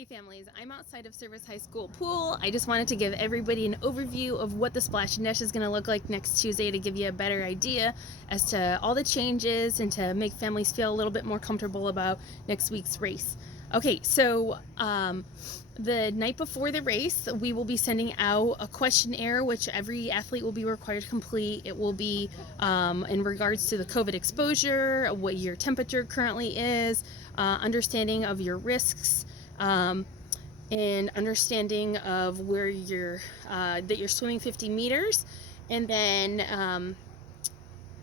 Hey families, I'm outside of Service High School pool. I just wanted to give everybody an overview of what the Splash and Dash is going to look like next Tuesday to give you a better idea as to all the changes and to make families feel a little bit more comfortable about next week's race. Okay, so the night before the race, we will be sending out a questionnaire which every athlete will be required to complete. It will be in regards to the COVID exposure, what your temperature currently is, understanding of your risks, and understanding of where you're that you're swimming 50 meters, and then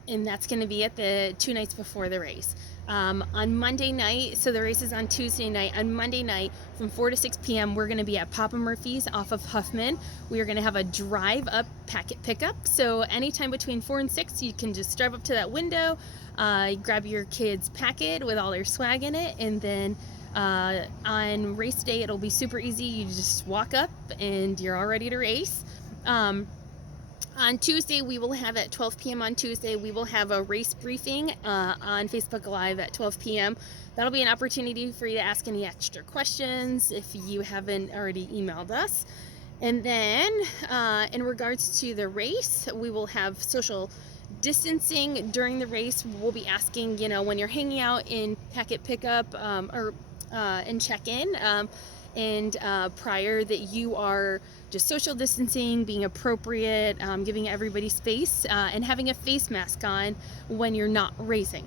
and that's going to be at the 2 nights before the race. On Monday night, so the race is on Tuesday night. On Monday night from 4 to 6 p.m., we're going to be at Papa Murphy's off of Huffman. We are going to have a drive-up packet pickup. So anytime between 4 and 6, you can just drive up to that window, grab your kid's packet with all their swag in it, and then on race day, it'll be super easy. You just walk up and you're all ready to race. On Tuesday, we will have at 12 p.m. on Tuesday, we will have a race briefing on Facebook Live at 12 p.m. That'll be an opportunity for you to ask any extra questions if you haven't already emailed us. And then in regards to the race, we will have social distancing during the race. We'll be asking, when you're hanging out in packet pickup or in check-in, and prior, that you are just social distancing, being appropriate, giving everybody space, and having a face mask on when you're not racing.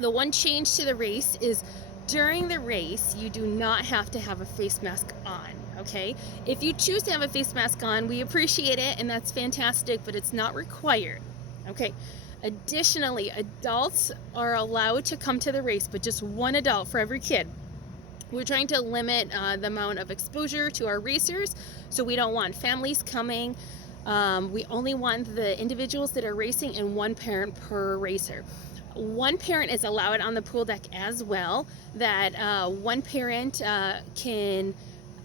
The one change to the race is during the race, you do not have to have a face mask on, okay? If you choose to have a face mask on, we appreciate it, and that's fantastic, but it's not required, okay? Additionally, adults are allowed to come to the race, but just one adult for every kid. We're trying to limit the amount of exposure to our racers, so we don't want families coming. We only want the individuals that are racing and one parent per racer. One parent is allowed on the pool deck as well. That one parent can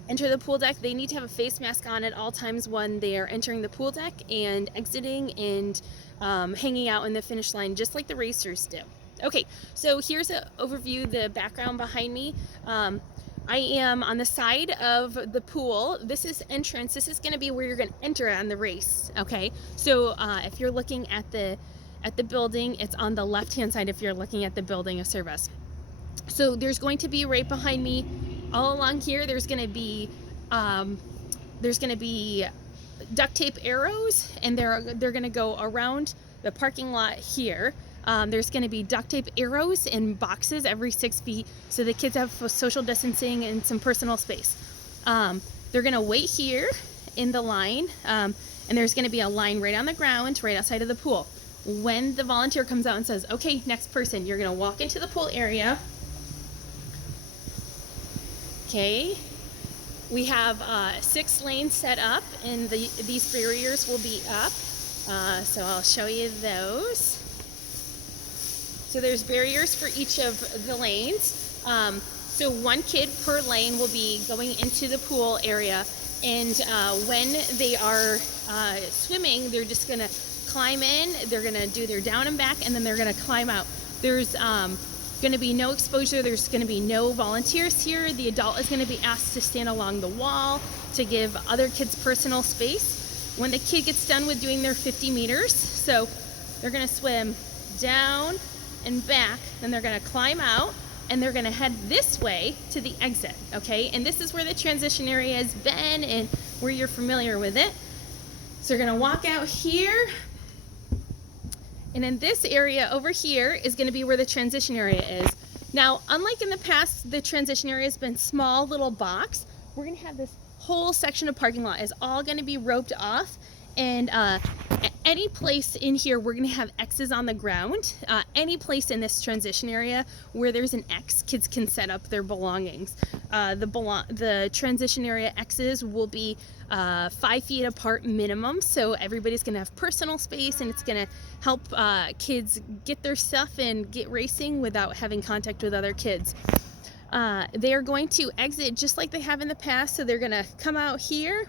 enter the pool deck. They need to have a face mask on at all times when they are entering the pool deck and exiting and hanging out in the finish line, just like the racers do. Okay, so here's an overview, the background behind me. I am on the side of the pool. This is entrance. This is going to be where you're going to enter on the race. Okay, so if you're looking at the building, it's on the left-hand side. If you're looking at the building of service, so there's going to be right behind me, all along here. There's going to be duct tape arrows, and they're going to go around the parking lot here. There's going to be duct tape arrows in boxes every 6 feet, so the kids have social distancing and some personal space. They're going to wait here in the line, and there's going to be a line right on the ground, right outside of the pool. When the volunteer comes out and says, okay, next person, you're going to walk into the pool area. Okay. We have 6 lanes set up, and these barriers will be up. So I'll show you those. So there's barriers for each of the lanes. So one kid per lane will be going into the pool area, and when they are swimming, they're just gonna climb in, they're gonna do their down and back, and then they're gonna climb out. There's gonna be no exposure, there's gonna be no volunteers here. The adult is gonna be asked to stand along the wall to give other kids personal space. When the kid gets done with doing their 50 meters, so they're gonna swim down and back, then they're going to climb out, and they're going to head this way to the exit, okay? And this is where the transition area has been and where you're familiar with it. So you're going to walk out here, and in this area over here is going to be where the transition area is. Now, unlike in the past, the transition area has been small little box. We're going to have this whole section of parking lot is all going to be roped off, and any place in here, we're going to have X's on the ground. Any place in this transition area where there's an X, kids can set up their belongings. The transition area X's will be 5 feet apart minimum, so everybody's going to have personal space, and it's going to help kids get their stuff and get racing without having contact with other kids. They are going to exit just like they have in the past, so they're going to come out here.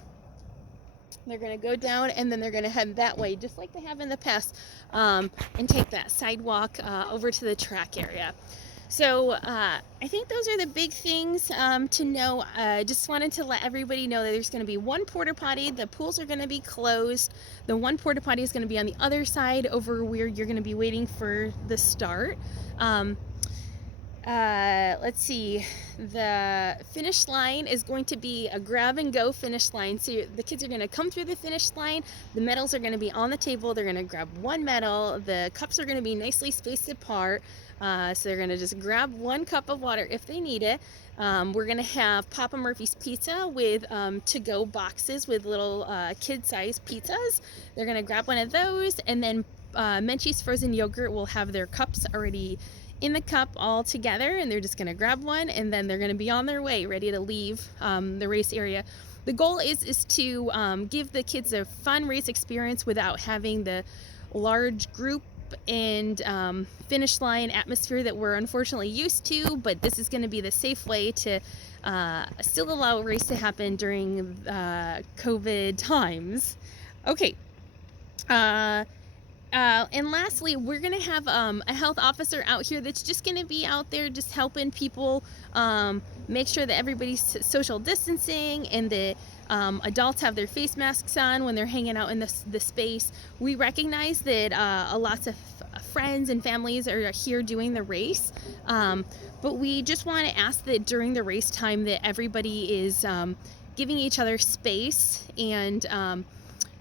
They're going to go down, and then they're going to head that way, just like they have in the past, and take that sidewalk over to the track area. So I think those are the big things to know. Just wanted to let everybody know that there's going to be one porta potty. The pools are going to be closed. The one porta potty is going to be on the other side over where you're going to be waiting for the start. Let's see, the finish line is going to be a grab and go finish line. So the kids are going to come through the finish line. The medals are going to be on the table. They're going to grab one medal. The cups are going to be nicely spaced apart. So they're going to just grab one cup of water if they need it. We're going to have Papa Murphy's Pizza with to-go boxes with little kid-sized pizzas. They're going to grab one of those, and then Menchie's Frozen Yogurt will have their cups already in the cup all together, and they're just going to grab one, and then they're going to be on their way ready to leave the race area. The goal is to give the kids a fun race experience without having the large group and finish line atmosphere that we're unfortunately used to, but this is going to be the safe way to still allow a race to happen during COVID times. Okay. And lastly, we're going to have a health officer out here that's just going to be out there just helping people make sure that everybody's social distancing and that adults have their face masks on when they're hanging out in the space. We recognize that lots of friends and families are here doing the race, but we just want to ask that during the race time that everybody is giving each other space, and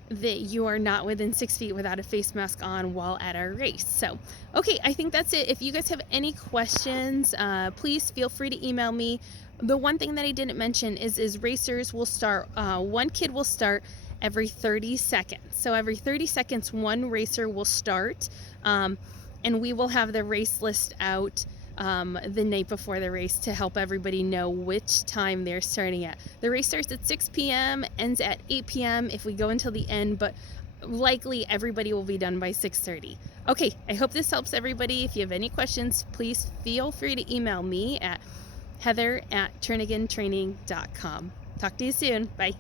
that you are not within 6 feet without a face mask on while at our race. So, okay, I think that's it. If you guys have any questions, please feel free to email me. The one thing that I didn't mention is racers will start, one kid will start every 30 seconds. So every 30 seconds, one racer will start, and we will have the race list out the night before the race to help everybody know which time they're starting at. The race starts at 6 p.m., ends at 8 p.m. if we go until the end, but likely everybody will be done by 6:30. Okay, I hope this helps everybody. If you have any questions, please feel free to email me at heather@turnagaintraining.com. Talk to you soon. Bye.